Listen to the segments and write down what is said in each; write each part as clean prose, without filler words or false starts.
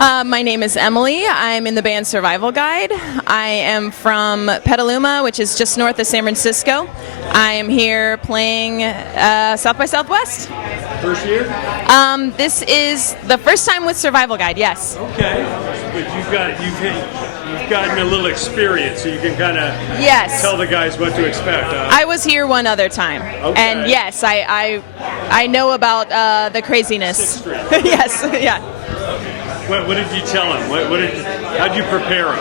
My name is Emily. I'm in the band Survival Guide. I am from Petaluma, which is just north of San Francisco. I am here playing South by Southwest. First year? This is the first time with Survival Guide, yes. Okay, but you've gotten a little experience, so you can kind of tell the guys what to expect. I was here one other time, and yes, I know about the craziness. Sixth Street. Yes, yeah. What did you tell him? How'd you prepare him?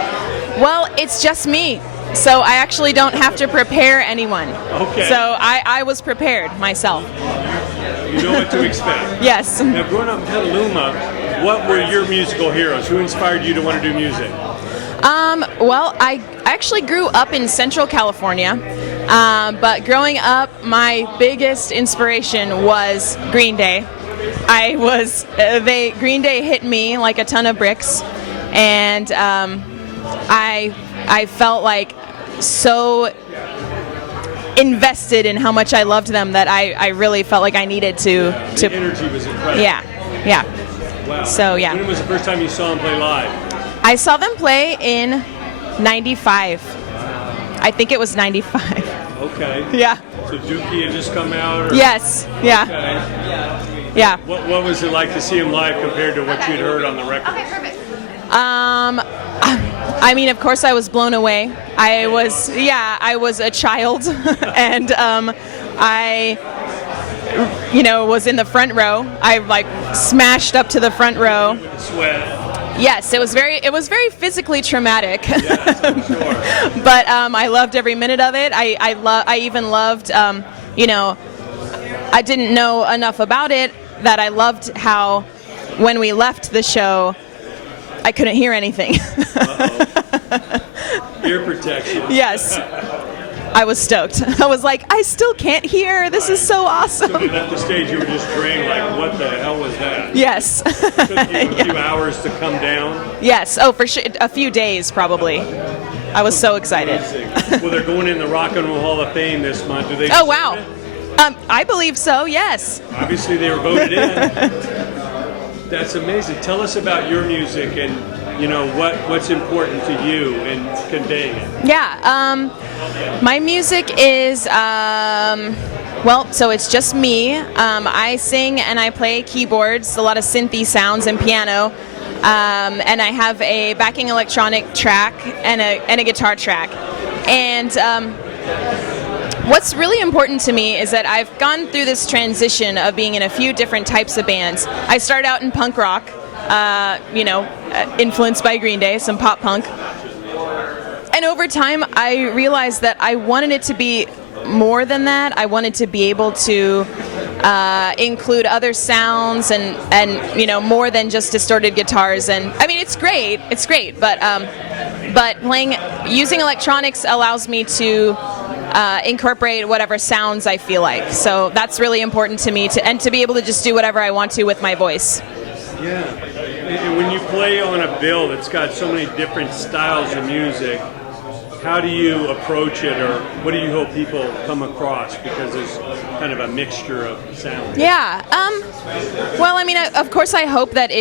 Well, it's just me, so I actually don't have to prepare anyone. Okay. So I was prepared myself. You know what to expect. Yes. Now, growing up in Petaluma, what were your musical heroes? Who inspired you to want to do music? Well, I actually grew up in Central California, but growing up, my biggest inspiration was Green Day. Green Day hit me like a ton of bricks, and I felt like so invested in how much I loved them that I really felt like I needed to. The energy was incredible. Yeah. Wow. So yeah. When was the first time you saw them play live? I saw them play in '95. I think it was '95. Okay. Yeah. So Dookie had just come out? Or? Yes. Yeah. Okay. Yeah. What was it like to see him live compared to what you'd heard on the record? Okay, perfect. I mean, of course, I was blown away. I was a child, and I was in the front row. I smashed up to the front row. With the sweat. Yes, it was very physically traumatic. Yes, I'm sure. But I loved every minute of it. I even loved, I didn't know enough about it that I loved how when we left the show, I couldn't hear anything. Ear protection. Yes. I was stoked. I was like, I still can't hear. This is so awesome. So you left the stage, you were just drained, like, what the hell was that? Yes. It took you a few hours to come down? Yes. Oh, for sure. A few days, probably. I was so excited. Well, they're going in the Rock and Roll Hall of Fame this month. Do they? Oh, wow. I believe so, yes. Obviously, they were voted in. That's amazing. Tell us about your music and, what's important to you in conveying it. Yeah. My music is, so it's just me. I sing and I play keyboards, a lot of synthy sounds and piano. And I have a backing electronic track and a guitar track. And what's really important to me is that I've gone through this transition of being in a few different types of bands. I started out in punk rock, influenced by Green Day, some pop punk. And over time, I realized that I wanted it to be more than that. I wanted to be able to include other sounds and more than just distorted guitars. And I mean, it's great, but using electronics allows me to incorporate whatever sounds I feel like. So that's really important to me, to be able to just do whatever I want to with my voice. Yeah, and when you play on a bill that's got so many different styles of music, how do you approach it, or what do you hope people come across? Because there's kind of a mixture of sounds. Yeah. Well, I mean, of course, I hope that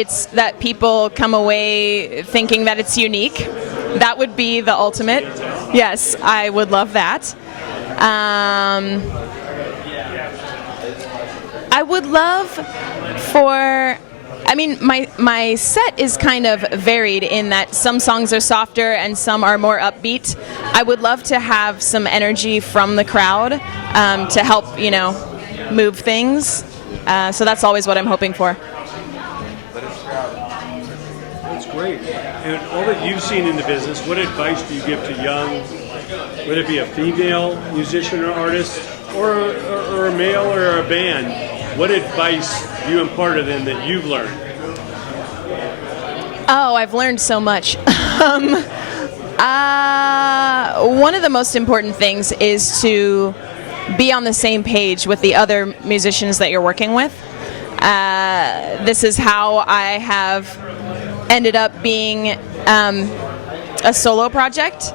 people come away thinking that it's unique. That would be the ultimate. Yes, I would love that. I would love for. I mean, my set is kind of varied in that some songs are softer and some are more upbeat. I would love to have some energy from the crowd to help, move things. So that's always what I'm hoping for. That's great. And all that you've seen in the business, what advice do you give to young, whether it be a female musician or artist, or a male or a band? What advice do you impart to them that you've learned? Oh, I've learned so much. One of the most important things is to be on the same page with the other musicians that you're working with. This is how I have ended up being a solo project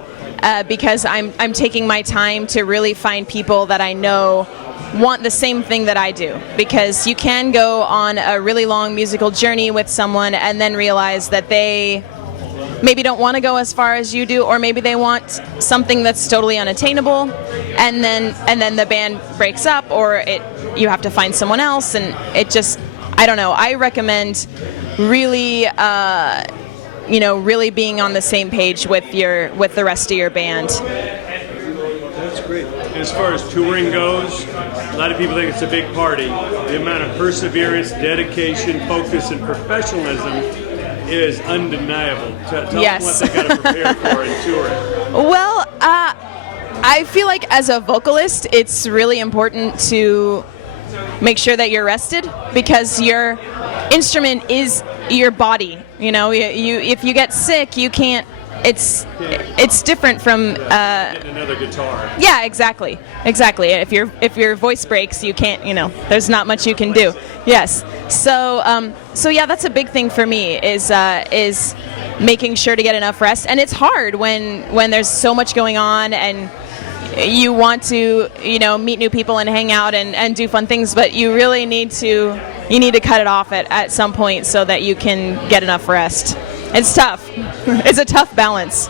because I'm taking my time to really find people that I know want the same thing that I do, because you can go on a really long musical journey with someone and then realize that they maybe don't want to go as far as you do, or maybe they want something that's totally unattainable, and then the band breaks up, or you have to find someone else, and it just, I don't know. I recommend really really being on the same page with the rest of your band. That's great. As far as touring goes, a lot of people think it's a big party. The amount of perseverance, dedication, focus, and professionalism is undeniable. Tell Yes. them what they got to prepare for in touring. Well, I feel like as a vocalist, it's really important to make sure that you're rested, because your instrument is your body. If you get sick, you can't. It's different from. Getting another guitar. Yeah, exactly. If your voice breaks, you can't. There's not much you can do. Yes. So yeah, that's a big thing for me. Is making sure to get enough rest, and it's hard when there's so much going on and you want to meet new people and hang out and do fun things, but you really need to cut it off at some point so that you can get enough rest. It's tough. It's a tough balance.